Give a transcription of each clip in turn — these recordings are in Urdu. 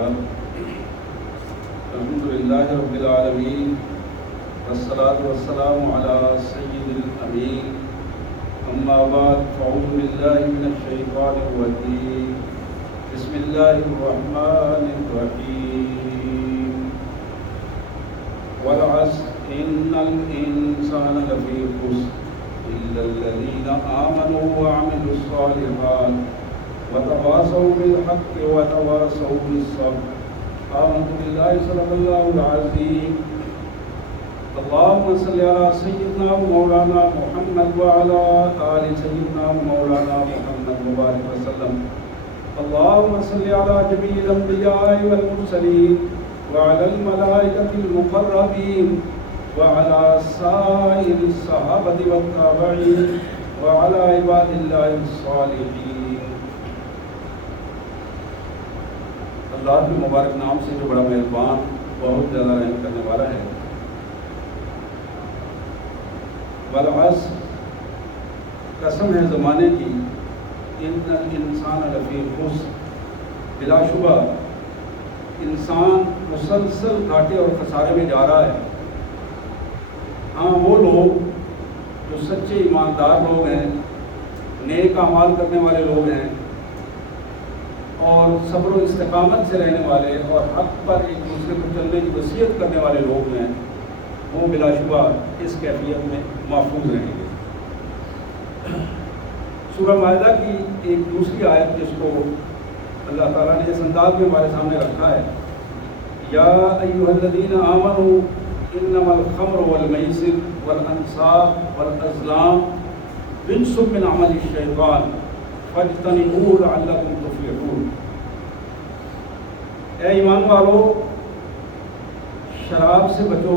وبركاته. الحمد لله رب العالمين والصلاة والسلام على سيد الأمين. أما بعد فأعوذ بالله من الشيطان الرجيم. بسم الله الرحمن الرحيم. والعصر إن الإنسان لفي خسر إلا الذين آمنوا وعملوا الصالحات وتواصوا بالحق وتواصوا بالصبر. آمنت بالله صدق الله العظيم. اللهم صل على سيدنا مولانا محمد وعلى آل سيدنا مولانا محمد وبارك وسلم. اللهم صل على جميع الأنبياء والمرسلين وعلى الملائكة المقربين وعلى سائر الصحابة والتابعين وعلى عباد الله الصالحين. اللہ کے مبارک نام سے جو بڑا مہربان بہت زیادہ رحم کرنے والا ہے. والعصر قسم ہے زمانے کی. ان الانسان لفی خسر بلا شبہ انسان مسلسل گھاٹے اور خسارے میں جا رہا ہے. ہاں وہ لوگ جو سچے ایماندار لوگ ہیں, نیک اعمال کرنے والے لوگ ہیں اور صبر و استقامت سے رہنے والے اور حق پر ایک دوسرے کو چلنے کی وصیت کرنے والے لوگ ہیں, وہ بلا شبہ اس کیفیت میں محفوظ رہیں گے. سورہ مائدہ کی ایک دوسری آیت جس کو اللہ تعالیٰ نے اس انداز میں ہمارے سامنے رکھا ہے, یا ایھا الذین آمنوا انما الخمر والمیسر والانصاب والازلام رجس من عمل الشیطان فاجتنبوہ لعلکم تفلحون. اے ایمان والو, شراب سے بچو,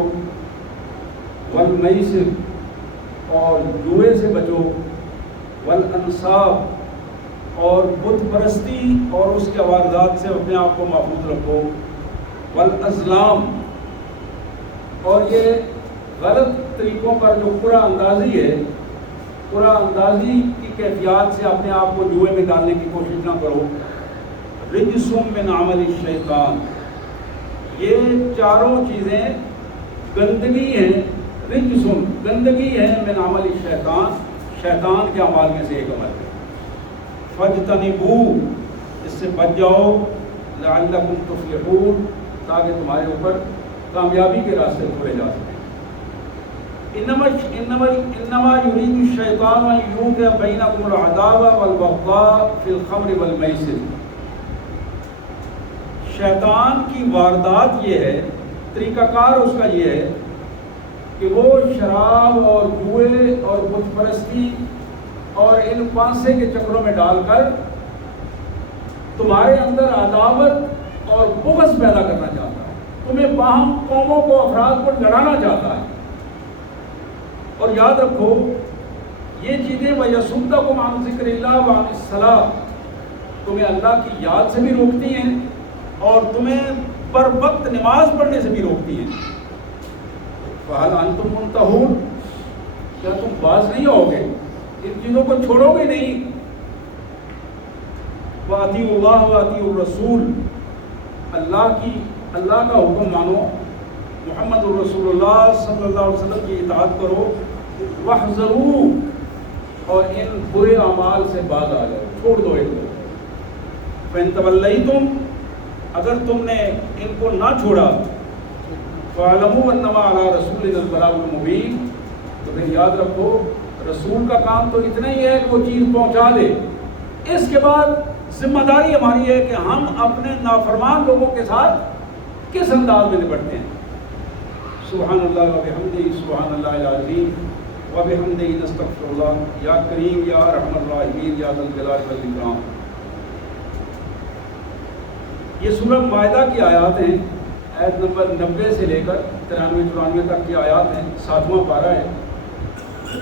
والمیسر اور جوئے سے بچو, والانصاب اور بت پرستی اور اس کے واردات سے اپنے آپ کو محفوظ رکھو, والازلام اور یہ غلط طریقوں پر جو قرآن اندازی ہے, قرآن اندازی کی کیفیات سے اپنے آپ کو جوئے میں ڈالنے کی کوشش نہ کرو. رجس من عمل الشیطان, یہ چاروں چیزیں گندگی ہیں. رجس گندگی ہے, من عمل الشیطان شیطان کے اعمال میں سے ایک عمل ہے. فاجتنبوہ اس سے بچ جاؤ, لعلکم تفلحون تاکہ تمہارے اوپر کامیابی کے راستے کھولے جا سکیں. انما یرید الشیطان ان یوقع بینکم العداوۃ والبغضاء فی الخمر والمیسر. شیطان کی واردات یہ ہے, طریقہ کار اس کا یہ ہے کہ وہ شراب اور جوئے اور بت پرستی اور ان پانسے کے چکروں میں ڈال کر تمہارے اندر عداوت اور بغض پیدا کرنا چاہتا ہے, تمہیں باہم قوموں کو, افراد کو لڑانا چاہتا ہے. اور یاد رکھو یہ چیزیں وَيَصُدَّكُمْ عَنْ ذِكْرِ اللَّهِ وَعَنِ الصَّلَاةِ تمہیں اللہ کی یاد سے بھی روکتی ہیں اور تمہیں پر وقت نماز پڑھنے سے بھی روکتی ہیں. فَهَلْ أَنْتُمْ مُنْتَهُونَ کیا تم باز نہیں ہوگے, ان چیزوں کو چھوڑو گے نہیں. وَأَطِيعُوا اللَّهَ وَأَطِيعُوا الرَّسُولَ اللہ کا حکم مانو, محمد الرسول اللہ صلی اللہ علیہ وسلم کی اطاعت کرو. وَاحْذَرُوا اور ان برے اعمال سے باز آ جاؤ, چھوڑ دو ان کو. فَإِن تَوَلَّيْتُمْ اگر تم نے ان کو نہ چھوڑا, فَاعْلَمُوا أَنَّمَا عَلَىٰ رَسُولِنَا الْبَلَاغُ الْمُبِينُ تو پھر یاد رکھو رسول کا کام تو اتنا ہی ہے کہ وہ چیز پہنچا دے. اس کے بعد ذمہ داری ہماری ہے کہ ہم اپنے نافرمان لوگوں کے ساتھ کس انداز میں نپٹتے ہیں. سبحان اللہ وبحمدہ, سبحان اللہ العظیم وبحمدہ نستغفر اللہ. یا کریم یا ارحم الراحمین یا ذا الجلال والاکرام. یہ سورہ مائدہ کی آیات ہیں, آیت نمبر 90 سے لے کر 93-94 تک کی آیات ہیں. 7واں پارہ ہے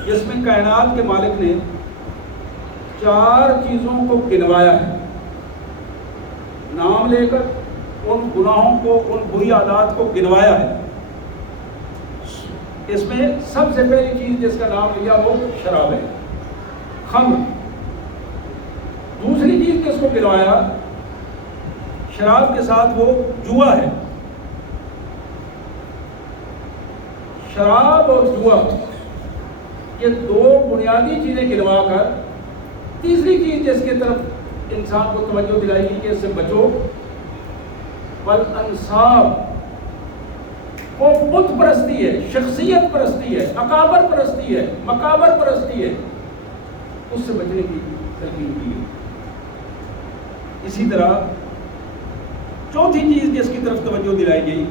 جس میں کائنات کے مالک نے 4 چیزوں کو گنوایا ہے, نام لے کر ان گناہوں کو, ان بری عادات کو گنوایا ہے. اس میں سب سے پہلی چیز جس کا نام لیا وہ شراب ہے, خمر. دوسری چیز کس کو گنوایا, شراب کے ساتھ وہ جوا ہے. شراب اور جوا یہ دو بنیادی چیزیں گنوا کر تیسری چیز جس کی طرف انسان کو توجہ دلائی گئی کہ اس سے بچو. والانصاب وہ بت پرستی ہے، شخصیت پرستی ہے، اکابر پرستی ہے، مکابر پرستی ہے، اس سے بچنے کی تلقین کی ہے. اسی طرح چوتھی چیز جس کی طرف توجہ دلائی گئی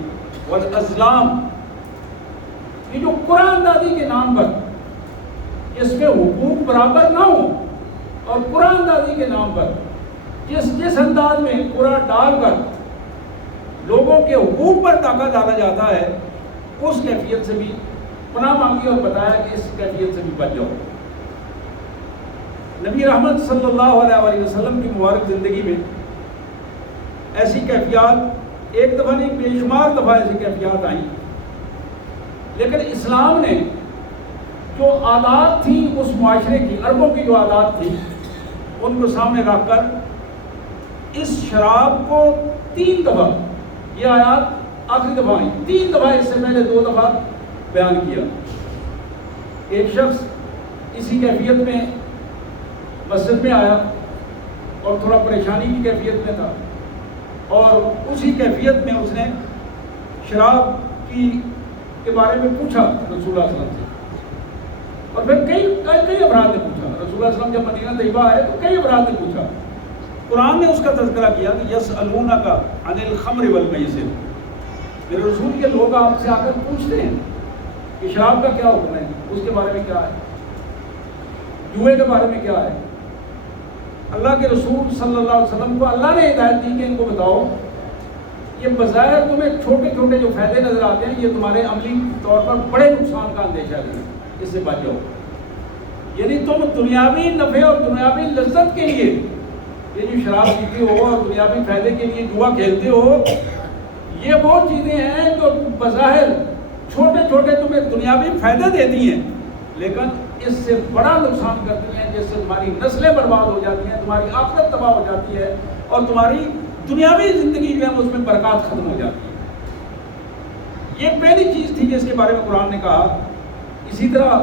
والازلام، یہ جو قرآن دادی کے نام پر جس میں حقوق برابر نہ ہو اور قرآن دادی کے نام پر جس انداز میں قرآن ڈال کر لوگوں کے حقوق پر ڈاکہ ڈالا جاتا ہے، اس کیفیت سے بھی پناہ مانگی اور بتایا کہ اس کیفیت سے بھی بچ جاؤ. نبی رحمت صلی اللہ علیہ وسلم کی مبارک زندگی میں ایسی کیفیات ایک دفعہ نہیں بے شمار دفعہ ایسی کیفیات آئیں، لیکن اسلام نے جو عادات تھیں اس معاشرے کی، عربوں کی جو عادات تھیں، ان کو سامنے رکھ کر اس شراب کو 3 دفعہ، یہ آیات آخری دفعہ آئی، 3 دفعہ، اس سے پہلے 2 دفعہ بیان کیا. ایک شخص اسی کیفیت میں مسجد میں آیا اور تھوڑا پریشانی کی کیفیت میں تھا، اور اسی کیفیت میں اس نے شراب کے بارے میں پوچھا رسول اللہ صلی اللہ علیہ وسلم سے. اور پھر کئی افراد نے پوچھا. رسول اللہ صلی اللہ علیہ وسلم جب مدینہ طیبہ آئے تو کئی افراد نے پوچھا. قرآن نے اس کا تذکرہ کیا کہ یسألونک عن الخمر والمیسر، میرے رسول کے لوگ آپ سے آ کر پوچھتے ہیں کہ شراب کا کیا حکم ہے، اس کے بارے میں کیا ہے، جوئے کے بارے میں کیا ہے. اللہ کے رسول صلی اللہ علیہ وسلم کو اللہ نے ہدایت دی کہ ان کو بتاؤ یہ بظاہر تمہیں چھوٹے چھوٹے جو فائدے نظر آتے ہیں، یہ تمہارے عملی طور پر بڑے نقصان کا اندیشہ ہے، اس سے بچ جاؤ. یعنی تم دنیاوی نفع اور دنیاوی لذت کے لیے یہ جو شراب پیتے ہو اور دنیاوی فائدے کے لیے جوا کھیلتے ہو، یہ وہ چیزیں ہیں جو بظاہر چھوٹے چھوٹے تمہیں دنیاوی فائدے دیتی ہیں، لیکن اس سے بڑا نقصان کرتی ہیں، جس سے تمہاری نسلیں برباد ہو جاتی ہیں، تمہاری آخرت تباہ ہو جاتی ہے، اور تمہاری دنیاوی زندگی میں اس میں برکات ختم ہو جاتی ہے. یہ پہلی چیز تھی جس کے بارے میں قرآن نے کہا. اسی طرح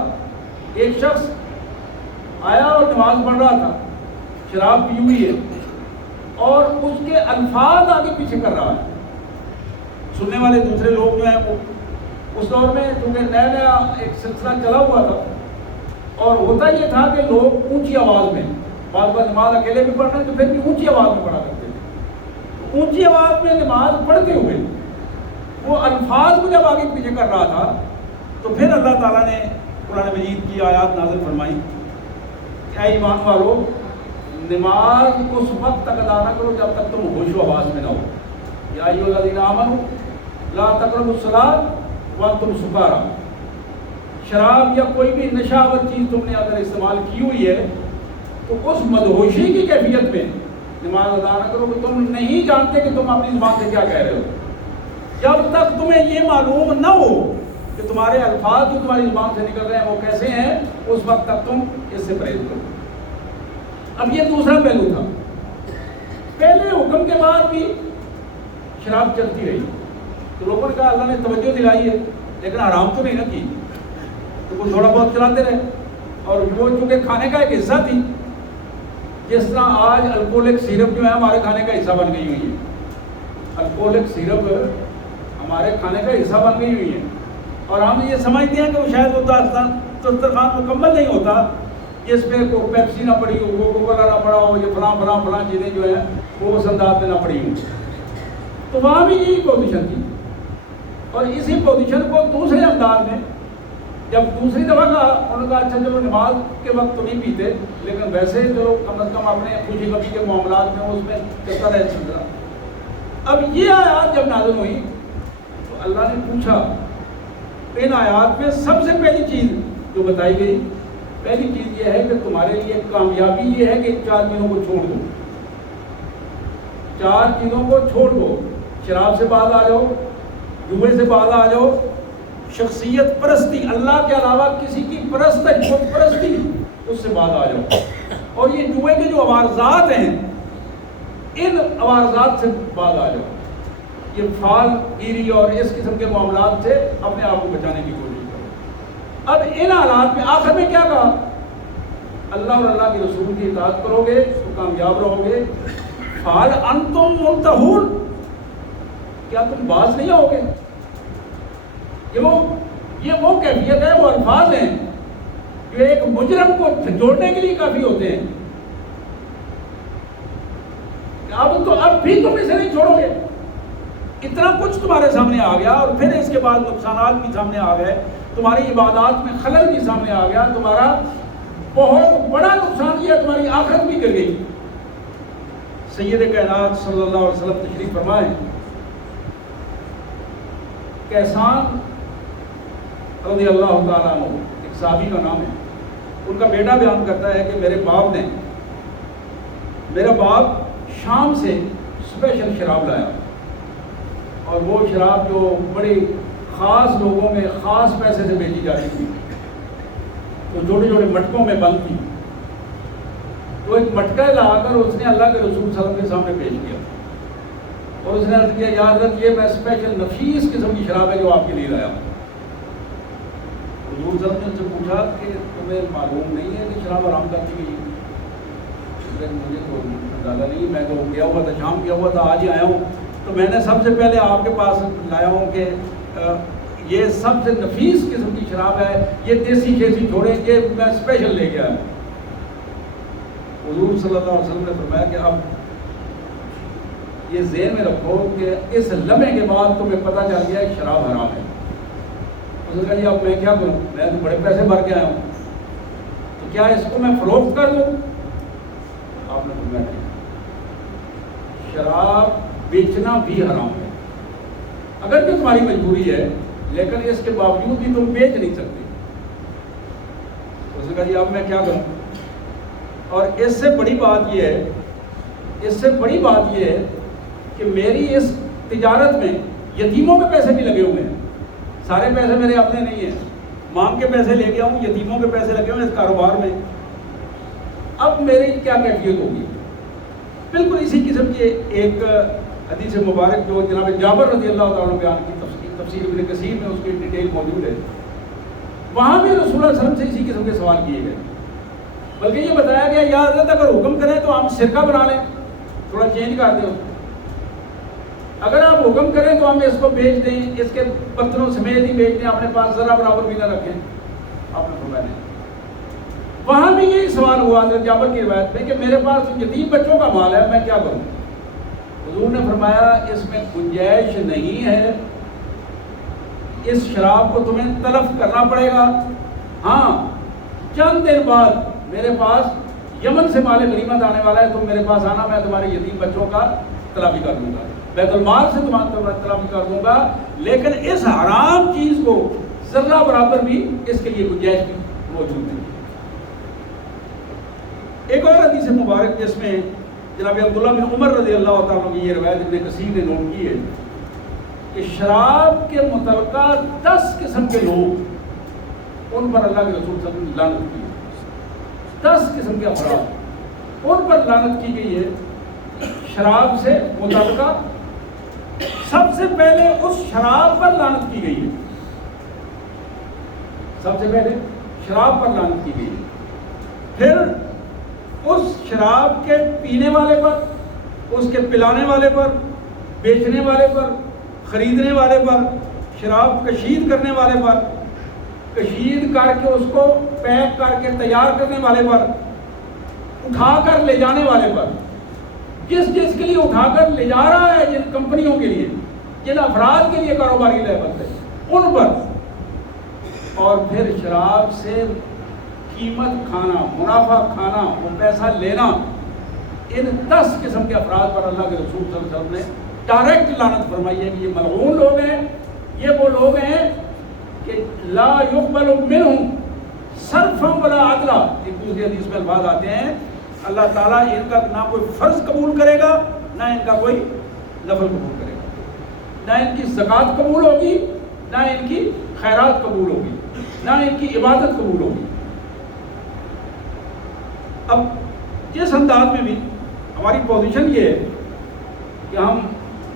ایک شخص آیا اور نماز پڑھ رہا تھا، شراب پی ہوئی ہے، اور اس کے الفاظ آگے پیچھے کر رہا ہے. سننے والے دوسرے لوگ جو ہیں وہ اس دور میں چونکہ نیا ایک سلسلہ چلا ہوا تھا، اور ہوتا یہ تھا کہ لوگ اونچی آواز میں، بعض بار نماز اکیلے بھی پڑھ رہے ہیں تو پھر بھی اونچی آواز میں پڑھا کرتے تھے. اونچی آواز میں نماز پڑھتے ہوئے وہ الفاظ کو جب آگے پیچھے کر رہا تھا تو پھر اللہ تعالیٰ نے قرآن مجید کی آیات نازل فرمائی کہ اے ایمان والو، نماز اس وقت تک ادا نہ کرو جب تک تم ہوش و حواس میں نہ ہو. یا ایھا الذین آمنوا لا تقربوا الصلاۃ وانتم سکارا. شراب یا کوئی بھی نشہ آور چیز تم نے اگر استعمال کی ہوئی ہے تو اس مدہوشی کی کیفیت میں نماز ادا نہ کرو کہ تم نہیں جانتے کہ تم اپنی زبان سے کیا کہہ رہے ہو. جب تک تمہیں یہ معلوم نہ ہو کہ تمہارے الفاظ جو تمہاری زبان سے نکل رہے ہیں وہ کیسے ہیں، اس وقت تک تم اس سے پرہیز کرو. اب یہ دوسرا پہلو تھا. پہلے حکم کے بعد بھی شراب چلتی رہی تو لوگوں نے کہا اللہ نے توجہ دلائی ہے لیکن حرام تو نہیں نہ کی، تو وہ تھوڑا بہت چلاتے رہے. اور وہ چونکہ کھانے کا ایک حصہ تھی، جس طرح آج الکوہلک سیرپ جو ہے ہمارے کھانے کا حصہ بن گئی ہوئی ہے. الکوہلک سیرپ ہمارے کھانے کا حصہ بن گئی ہوئی ہے، اور ہم یہ سمجھتے ہیں کہ وہ شاید وہ دسترخوان مکمل نہیں ہوتا جس پہ کوئی پیپسی نہ پڑی ہو، کوکو کولا نہ پڑا ہو، یہ فلاں چیزیں جو ہیں وہ اس انداز میں نہ پڑی ہوں. تو وہاں بھی یہی پوزیشن تھی. اور اسی پوزیشن کو دوسرے انداز میں جب دوسری دفعہ کہا، انہوں نے کہا اچھا چلو نماز کے وقت تو نہیں پیتے لیکن ویسے چلو کم از کم اپنے خوشی غمی کے معاملات میں اس میں چلتا رہے چل رہا. اب یہ آیات جب نازل ہوئی تو اللہ نے پوچھا. ان آیات میں سب سے پہلی چیز جو بتائی گئی، پہلی چیز یہ ہے کہ تمہارے لیے کامیابی یہ ہے کہ 4 چیزوں کو چھوڑ دو. 4 چیزوں کو چھوڑ دو. شراب سے باز آ جاؤ، جوئے سے باز آ جاؤ، شخصیت پرستی، اللہ کے علاوہ کسی کی پرستی، خود پرستی، اس سے باز آ جاؤ. اور یہ جوئے کے جو عوارضات ہیں ان عوارضات سے باز آ جاؤ، یہ فال گیری اور اس قسم کے معاملات سے اپنے آپ کو بچانے کی کوشش کرو۔ اب ان حالات میں آخر میں کیا کہا؟ اللہ اور اللہ کے رسول کی اطاعت کرو گے تو کامیاب رہو گے۔ فال انتم منتہون، کیا تم باز نہیں آؤ گے؟ یہ وہ کیفیت ہے، وہ الفاظ ہیں جو ایک مجرم کو جھنجھوڑنے کے لیے کافی ہوتے ہیں۔ اب بھی تم اسے نہیں چھوڑو گے، اتنا کچھ تمہارے سامنے آ گیا، اور پھر اس کے بعد نقصانات بھی سامنے آ گئے، تمہاری عبادات میں خلل بھی سامنے آ گیا، تمہارا بہت بڑا نقصان یہ، تمہاری آخرت بھی گر گئی۔ سید کائنات صلی اللہ علیہ وسلم تشریف فرمائیں، کیسان رضی اللہ تعالیٰ عنہ ایک صحابی کا نام ہے، ان کا بیٹا بیان کرتا ہے کہ میرا باپ شام سے اسپیشل شراب لایا، اور وہ شراب جو بڑے خاص لوگوں میں خاص پیسے سے بیچی جاتی تھی، تو چھوٹے چھوٹے مٹکوں میں بند تھی، تو ایک مٹکا لا کر اس نے اللہ کے رسول صلی اللہ علیہ وسلم کے سامنے پیش کیا، اور اس نے عرض کیا، یا حضرت یہ میں اسپیشل نفیس قسم کی شراب ہے جو آپ کے لیے لایا ہوں۔ حضور صلی اللہ علیہ وسلم نے سے پوچھا کہ تمہیں معلوم نہیں ہے کہ شراب حرام کر دی گئی؟ مجھے تو اندازہ نہیں، میں تو گیا ہوا تھا، شام گیا ہوا تھا، آج ہی آیا ہوں، تو میں نے سب سے پہلے آپ کے پاس لایا ہوں کہ یہ سب سے نفیس قسم کی شراب ہے، یہ دیسی کھیسی چھوڑیں، یہ میں اسپیشل لے کے آیا ہوں۔ حضور صلی اللہ علیہ وسلم نے فرمایا کہ اب یہ ذہن میں رکھو کہ اس لمحے کے بعد تمہیں پتہ چل گیا کہ شراب حرام ہے۔ اس نے کہا جی اب میں کیا کروں، میں تو بڑے پیسے بھر کے آیا ہوں، تو کیا اس کو میں فروخت کر دوں؟ آپ نے فرمایا نہیں، شراب بیچنا بھی حرام ہے، اگر کہ تمہاری مجبوری ہے، لیکن اس کے باوجود بھی تم بیچ نہیں سکتے۔ اس نے کہا جی اب میں کیا کروں؟ اور اس سے بڑی بات یہ ہے کہ میری اس تجارت میں یتیموں کے پیسے بھی لگے ہوئے ہیں، سارے پیسے میرے اپنے نہیں ہیں، مانگ کے پیسے لے کے آؤں، یتیموں کے پیسے لگے ہوئے ہیں اس کاروبار میں، اب میری کیا کیفیت ہوگی؟ بالکل اسی قسم کی ایک حدیث مبارک جو جناب جابر رضی اللہ تعالیٰ بیان کی تفسیر ابن کثیر میں اس کی ڈیٹیل موجود ہے، وہاں بھی رسول اللہ صلی اللہ علیہ وسلم سے اسی قسم کے سوال کیے گئے، بلکہ یہ بتایا گیا یا حضرت اگر حکم کریں تو ہم سرکہ بنا لیں، تھوڑا چینج کر دیں، اگر آپ حکم کریں تو ہم اس کو بیچ دیں، اس کے پتھروں سمیت ہی بیچ دیں، اپنے پاس ذرا برابر بھی نہ رکھیں۔ آپ نے فرمایا نہیں۔ وہاں بھی یہی سوال ہوا حضرت جابر کی روایت میں کہ میرے پاس یتیم بچوں کا مال ہے، میں کیا کروں؟ حضور نے فرمایا اس میں گنجائش نہیں ہے، اس شراب کو تمہیں تلف کرنا پڑے گا، ہاں چند دن بعد میرے پاس یمن سے مال غنیمت آنے والا ہے، تم میرے پاس آنا، میں تمہارے یتیم بچوں کا تلافی کر دوں گا، بیت المال سے تمہارا تلافی کر دوں گا، لیکن اس حرام چیز کو ذرہ برابر بھی اس کے لیے گنجائش بھی موجود نہیں۔ ایک اور حدیث مبارک جس میں جناب عبداللہ بن عمر رضی اللہ تعالیٰ کی یہ روایت ابن کثیر نے نوٹ کی ہے کہ شراب کے متعلقہ 10 قسم کے لوگ، ان پر اللہ کے رسول صلی اللہ علیہ وسلم نے لعنت کی، 10 قسم کے افراد ان پر لعنت کی گئی ہے شراب سے متعلقہ۔ سب سے پہلے اس شراب پر لعنت کی گئی ہے، سب سے پہلے شراب پر لعنت کی گئی ہے، پھر اس شراب کے پینے والے پر، اس کے پلانے والے پر، بیچنے والے پر، خریدنے والے پر، شراب کشید کرنے والے پر، کشید کر کے اس کو پیک کر کے تیار کرنے والے پر، اٹھا کر لے جانے والے پر، جس کے لیے اٹھا کر لے جا رہا ہے، جن کمپنیوں کے لیے، جن افراد کے لیے کاروباری لیبل ہے ان پر، اور پھر شراب سے قیمت کھانا، منافع کھانا، وہ پیسہ لینا، ان 10 قسم کے افراد پر اللہ کے رسول صلی اللہ علیہ وسلم نے ڈائریکٹ لعنت فرمائی ہے کہ یہ ملعون لوگ ہیں، یہ وہ لوگ ہیں کہ لا یقبل منہم صرفا ولا عدلا۔ ایک دوسری حدیث میں الفاظ آتے ہیں اللہ تعالیٰ ان کا نہ کوئی فرض قبول کرے گا، نہ ان کا کوئی نفل قبول کرے گا، نہ ان کی زکوٰۃ قبول ہوگی، نہ ان کی خیرات قبول ہوگی، نہ ان کی عبادت قبول ہوگی۔ اب جس انداز میں بھی ہماری پوزیشن یہ ہے کہ ہم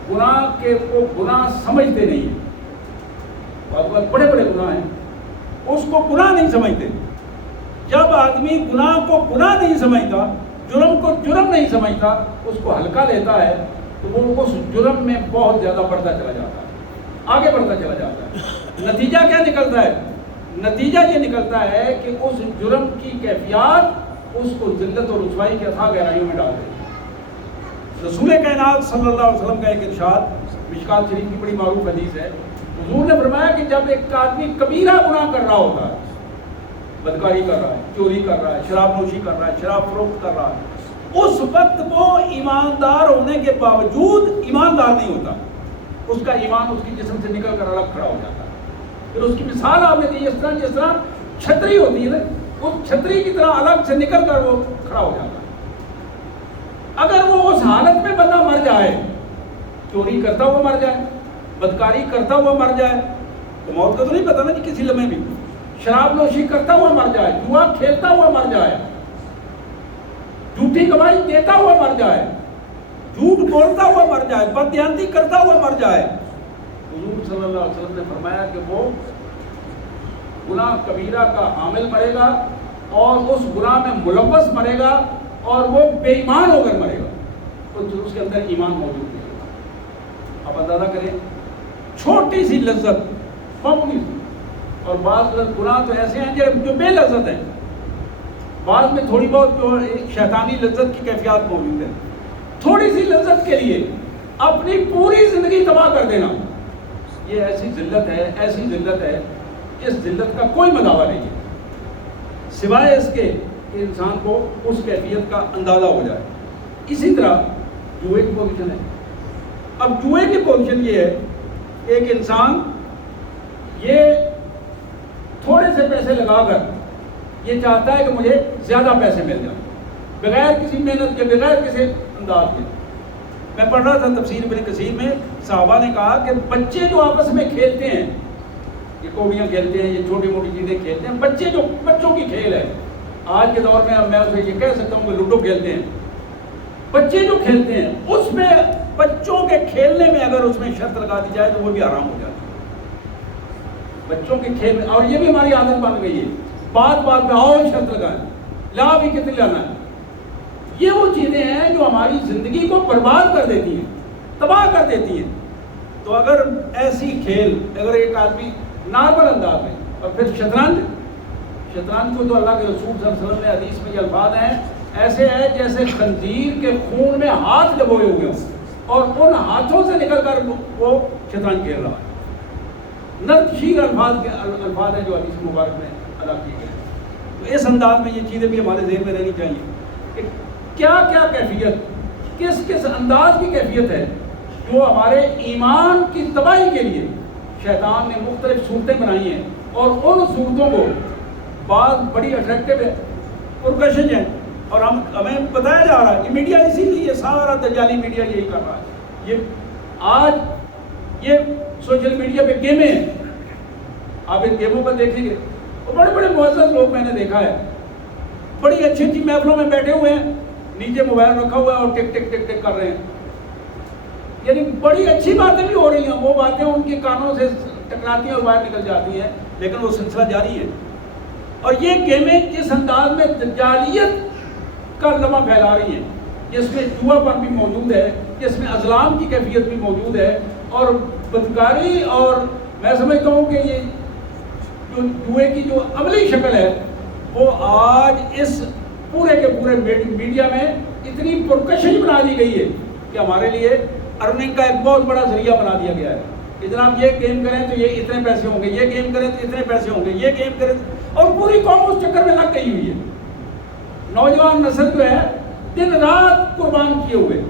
گناہ کے کو گناہ سمجھتے نہیں ہیں. بہت بڑے بڑے گناہ ہیں اس کو گناہ نہیں سمجھتے. جب آدمی گناہ کو گناہ نہیں سمجھتا، جرم کو جرم نہیں سمجھتا، اس کو ہلکا لیتا ہے، تو وہ اس جرم میں بہت زیادہ بڑھتا چلا جاتا ہے، آگے بڑھتا چلا جاتا ہے. نتیجہ کیا نکلتا ہے؟ نتیجہ یہ نکلتا ہے کہ اس جرم کی کیفیات اس کو ذلت اور رسوائی کے اتھاہ گہرائیوں میں ڈال دیتی ہے. رسول کائنات صلی اللہ علیہ وسلم کا ایک ارشاد مشکات شریف کی بڑی معروف حدیث ہے. حضور نے فرمایا کہ جب ایک آدمی کبیرہ گناہ کر رہا ہوتا ہے، بدکاری کر رہا ہے، چوری کر رہا ہے، شراب نوشی کر رہا ہے، شراب فروخت کر رہا ہے، اس وقت وہ ایماندار ہونے کے باوجود ایماندار نہیں ہوتا. اس کا ایمان اس کی جسم سے نکل کر الگ کھڑا ہو جاتا ہے. پھر اس کی مثال آپ نے دی جس طرح چھتری ہوتی ہے نا، اس چھتری کی طرح الگ سے نکل کر وہ کھڑا ہو جاتا ہے. اگر وہ اس حالت میں بندہ مر جائے، چوری کرتا ہوا مر جائے، بدکاری کرتا ہوا مر جائے، تو موت کا تو نہیں پتا نا کہ کسی لمحے بھی. شراب نوشی کرتا ہوا مر جائے، جوا کھیلتا ہوا مر جائے، جھوٹی گواہی دیتا ہوا مر جائے، جھوٹ بولتا ہوا مر جائے، بددیانتی کرتا ہوا مر جائے، حضور صلی اللہ علیہ وسلم نے فرمایا کہ وہ گناہ کبیرہ کا حامل مرے گا اور اس گناہ میں ملوث مرے گا اور وہ بے ایمان ہو کر مرے گا. تو اس کے اندر ایمان موجود نہیں ہوگا. آپ اندازہ کریں، چھوٹی سی لذت، معمولی سی، اور بعض گناہ تو ایسے ہیں جو بے لذت ہیں، بعض میں تھوڑی بہت جو شیطانی لذت کی کیفیات موجود ہے. تھوڑی سی لذت کے لیے اپنی پوری زندگی تباہ کر دینا، یہ ایسی ذلت ہے، ایسی ذلت ہے، اس ذلت کا کوئی مداوع نہیں ہے سوائے اس کے کہ انسان کو اس کیفیت کا اندازہ ہو جائے. اسی طرح جوئے کی پوزیشن ہے. اب جوئے کی پوزیشن یہ ہے کہ ایک انسان یہ تھوڑے سے پیسے لگا کر یہ چاہتا ہے کہ مجھے زیادہ پیسے مل جائیں، بغیر کسی محنت کے، بغیر کسی انداز کے. میں پڑھ رہا تھا تفسیر ابن کثیر میں، صحابہ نے کہا کہ بچے جو آپس میں کھیلتے ہیں، یہ کوڑیاں کھیلتے ہیں، یہ چھوٹی موٹی چیزیں کھیلتے ہیں، بچوں کی کھیل ہے. آج کے دور میں اب میں اسے یہ کہہ سکتا ہوں کہ لوڈو کھیلتے ہیں. بچے جو کھیلتے ہیں اس میں، بچوں کے کھیلنے میں اگر اس میں شرط لگا دی جائے تو وہ بھی آرام ہو جاتا ہے. بچوں کے کھیل میں، اور یہ بھی ہماری عادت بن گئی ہے، بات میں آؤ شرط لگائیں، لا بھی کتنے لانا ہے. یہ وہ چیزیں ہیں جو ہماری زندگی کو برباد کر دیتی ہیں، تباہ کر دیتی ہیں. تو اگر ایسی کھیل، اگر ایک آدمی نارمل انداز میں، اور پھر شطرنج کو تو اللہ کے رسول صلی اللہ علیہ وسلم نے حدیث میں یہ الفاظ ہیں، ایسے ہے جیسے خنزیر کے خون میں ہاتھ ڈبوئے ہوئے ہوں اور ان ہاتھوں سے نکل کر وہ شطرنج کھیل رہا ہے. نرد الفاظ ہیں جو حدیث مبارک میں ادا کیے گئے. تو اس انداز میں یہ چیزیں بھی ہمارے ذہن میں رہنی چاہیے کہ کیا کیفیت، کس انداز کی کیفیت ہے جو ہمارے ایمان کی تباہی کے لیے شیطان نے مختلف صورتیں بنائی ہیں، اور ان صورتوں کو بعض بڑی اٹریکٹیو ہے، پرکشن ہے، اور ہمیں بتایا جا رہا ہے کہ میڈیا اسی لیے سارا دجالی میڈیا یہی کر رہا ہے. یہ آج یہ سوشل میڈیا پہ گیمیں ہیں، آپ ان گیموں پر دیکھیں گے اور بڑے بڑے معزز لوگ میں نے دیکھا ہے بڑی اچھی اچھی محفلوں میں بیٹھے ہوئے ہیں، نیچے موبائل رکھا ہوا ہے اور ٹک ٹک ٹک ٹک کر رہے ہیں. یعنی بڑی اچھی باتیں بھی ہو رہی ہیں، وہ باتیں ان کے کانوں سے ٹکراتی ہیں اور باہر نکل جاتی ہیں، لیکن وہ سلسلہ جاری ہے. اور یہ گیمیں جس انداز میں دجالیت کا لمحہ پھیلا رہی ہیں، جس میں جوا پن بھی موجود ہے، جس میں ازلام کی کیفیت بھی موجود ہے، اور بدکاری، اور میں سمجھتا ہوں کہ یہ جو جوئے کی جو عملی شکل ہے وہ آج اس پورے کے پورے میڈیا میں اتنی پرکشش بنا دی گئی ہے کہ ہمارے لیے ارننگ کا ایک بہت بڑا ذریعہ بنا دیا گیا ہے. جناب یہ گیم کریں تو یہ اتنے پیسے ہوں گے، یہ گیم کریں تو اتنے پیسے ہوں گے، یہ گیم کریں اور پوری قوم اس چکر میں لگ گئی ہوئی ہے. نوجوان نسل جو ہے دن رات قربان کیے ہوئے،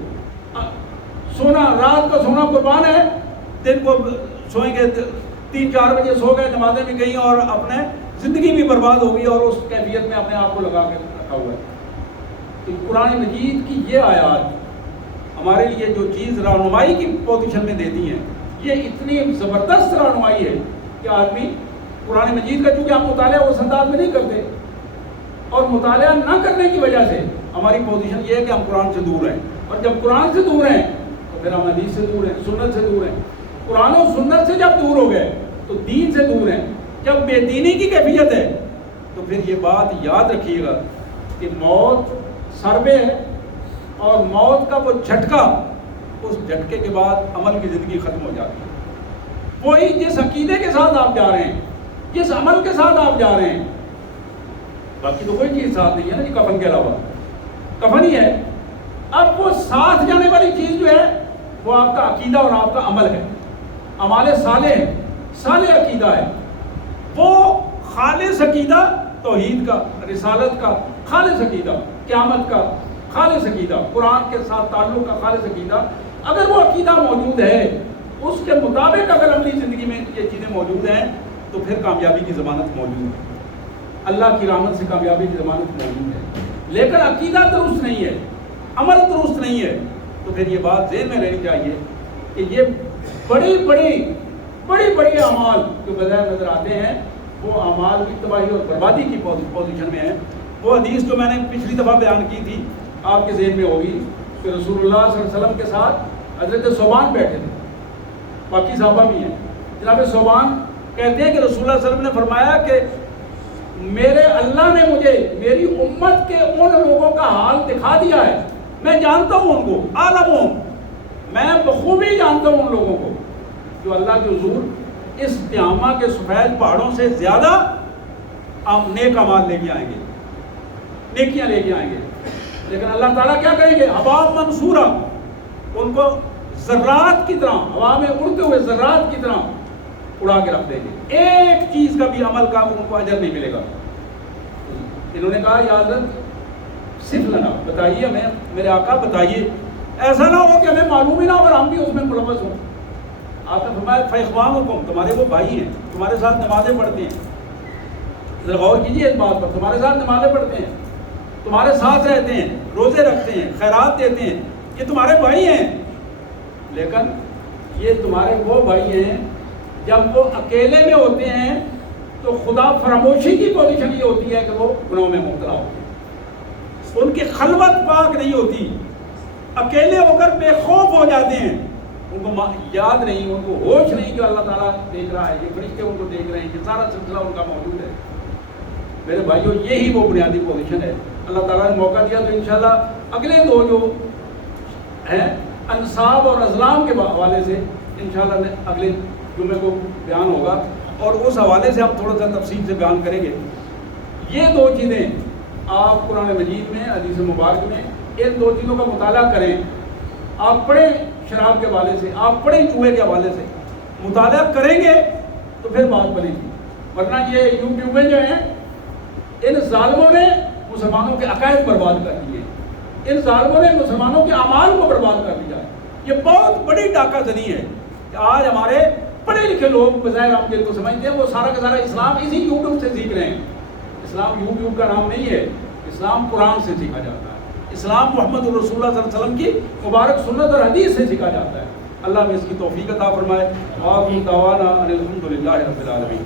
سونا، رات کا سونا قربان ہے، دن کو سوئیں گے 3-4 بجے سو گئے، نمازیں بھی گئی اور اپنے زندگی بھی برباد ہو گئی اور اس کیفیت میں اپنے آپ کو لگا کے رکھا ہوا ہے. کہ قرآن مجید کی یہ آیات ہمارے لیے جو چیز رہنمائی کی پوزیشن میں دیتی ہیں، یہ اتنی زبردست رہنمائی ہے کہ آدمی قرآن مجید کا، چونکہ ہم مطالعہ اس انداز میں نہیں کرتے، اور مطالعہ نہ کرنے کی وجہ سے ہماری پوزیشن یہ ہے کہ ہم قرآن سے دور ہیں، اور جب قرآن سے دور ہیں تو پھر ہم حدیث سے دور ہیں، سنت سے دور ہیں. قرآن و سنت سے جب دور ہو گئے تو دین سے دور ہیں. جب بے دینی کی کیفیت ہے تو پھر یہ بات یاد رکھیے گا کہ موت سر پہ ہے، اور موت کا وہ جھٹکا، اس جھٹکے کے بعد عمل کی زندگی ختم ہو جاتی ہے. وہی جس عقیدے کے ساتھ آپ جا رہے ہیں، جس عمل کے ساتھ آپ جا رہے ہیں، باقی تو کوئی چیز ساتھ نہیں ہے نا جی کفن کے علاوہ، کفن ہی ہے. اب وہ ساتھ جانے والی چیز جو ہے وہ آپ کا عقیدہ اور آپ کا عمل ہے. اعمال صالح ہے، صالح عقیدہ ہے، وہ خالص عقیدہ توحید کا، رسالت کا خالص عقیدہ، قیامت کا خالص عقیدہ، قرآن کے ساتھ تعلق کا خالص عقیدہ، اگر وہ عقیدہ موجود ہے، اس کے مطابق اگر عملی زندگی میں یہ چیزیں موجود ہیں تو پھر کامیابی کی ضمانت موجود ہے، اللہ کی رحمت سے کامیابی کی ضمانت موجود ہے. لیکن عقیدہ درست نہیں ہے، عمل درست نہیں ہے، تو پھر یہ بات ذہن میں رہنی چاہیے کہ یہ بڑی بڑی اعمال جو بظاہر نظر آتے ہیں وہ اعمال کی تباہی اور بربادی کی پوزیشن میں ہیں. وہ حدیث جو میں نے پچھلی دفعہ بیان کی تھی آپ کے ذہن میں ہوگی کہ رسول اللہ صلی اللہ علیہ وسلم کے ساتھ حضرت ثوبان بیٹھے تھے، باقی صحابہ بھی ہیں. جناب ثوبان کہتے ہیں کہ رسول اللہ صلی اللہ علیہ وسلم نے فرمایا کہ میرے اللہ نے مجھے میری امت کے ان لوگوں کا حال دکھا دیا ہے، میں جانتا ہوں ان کو، عالم ہوں، میں بخوبی جانتا ہوں ان لوگوں کو جو اللہ کے حضور اس تیامہ کے سفید پہاڑوں سے زیادہ نیک اعمال لے کے آئیں گے، نیکیاں لے کے آئیں گے. لیکن اللہ تعالیٰ کیا کہیں گے؟ ہوا منصورہ، ان کو ذرات کی طرح، ہوا میں اڑتے ہوئے ذرات کی طرح اڑا کے رکھ دیں گے، ایک چیز کا بھی عمل کا ان کو اجر نہیں ملے گا. انہوں نے کہا یا حضرت صرف لنا، بتائیے ہمیں، میرے آقا بتائیے، ایسا نہ ہو کہ ہمیں معلوم ہی نہ ہو اور ہم بھی اس میں ملوث ہوں. آپ نے فرمایا فاخوانکم، تمہارے وہ بھائی ہیں، تمہارے ساتھ نمازیں پڑھتے ہیں، ذرا غور کیجیے اس بات پر، تمہارے ساتھ نمازیں پڑھتے ہیں، تمہارے ساتھ رہتے ہیں، روزے رکھتے ہیں، خیرات دیتے ہیں، یہ تمہارے بھائی ہیں. لیکن یہ تمہارے وہ بھائی ہیں جب وہ اکیلے میں ہوتے ہیں تو خدا فراموشی کی پوزیشن یہ ہوتی ہے کہ وہ گناہوں میں مبتلا ہوتے ہیں، ان کی خلوت پاک نہیں ہوتی، اکیلے ہو کر بے خوف ہو جاتے ہیں، ان کو یاد نہیں، ان کو ہوش نہیں کہ اللہ تعالیٰ دیکھ رہا ہے، یہ فرشتے ان کو دیکھ رہے ہیں، یہ سارا سلسلہ ان کا موجود ہے. میرے بھائیوں یہی وہ بنیادی پوزیشن ہے. اللہ تعالیٰ نے موقع دیا تو انشاءاللہ اگلے دو جو ہیں انصاب اور ازلام کے حوالے سے انشاءاللہ اگلے جمعے کو بیان ہوگا، اور اس حوالے سے ہم تھوڑا سا تفصیل سے بیان کریں گے. یہ دو چیزیں آپ قرآن مجید میں، حدیث مبارک میں ان دو چیزوں کا مطالعہ کریں. آپ پڑھیں شراب کے حوالے سے، آپ پڑھیں جوئے کے حوالے سے، مطالعہ کریں گے تو پھر بات بنے گی. ورنہ یہ یوٹیوبیں جو ہیں ان ظالموں نے مسلمانوں کے عقائد برباد کر دیے، ان ظالموں نے مسلمانوں کے اعمال کو برباد کر دیا. یہ بہت بڑی ڈاکہ زنی ہے کہ آج ہمارے پڑھے لکھے لوگ بظاہر ہم جن کو سمجھتے ہیں وہ سارا کا سارا اسلام اسی یوٹیوب سے سیکھ رہے ہیں. اسلام یوٹیوب کا نام نہیں ہے، اسلام قرآن سے سیکھا جاتا ہے، اسلام محمد رسول اللہ صلی اللہ علیہ وسلم کی مبارک سنت اور حدیث سے سیکھا جاتا ہے. اللہ میں اس کی توفیق عطا فرمائے. وآخر دعوانا ان الحمد للہ رب العالمین.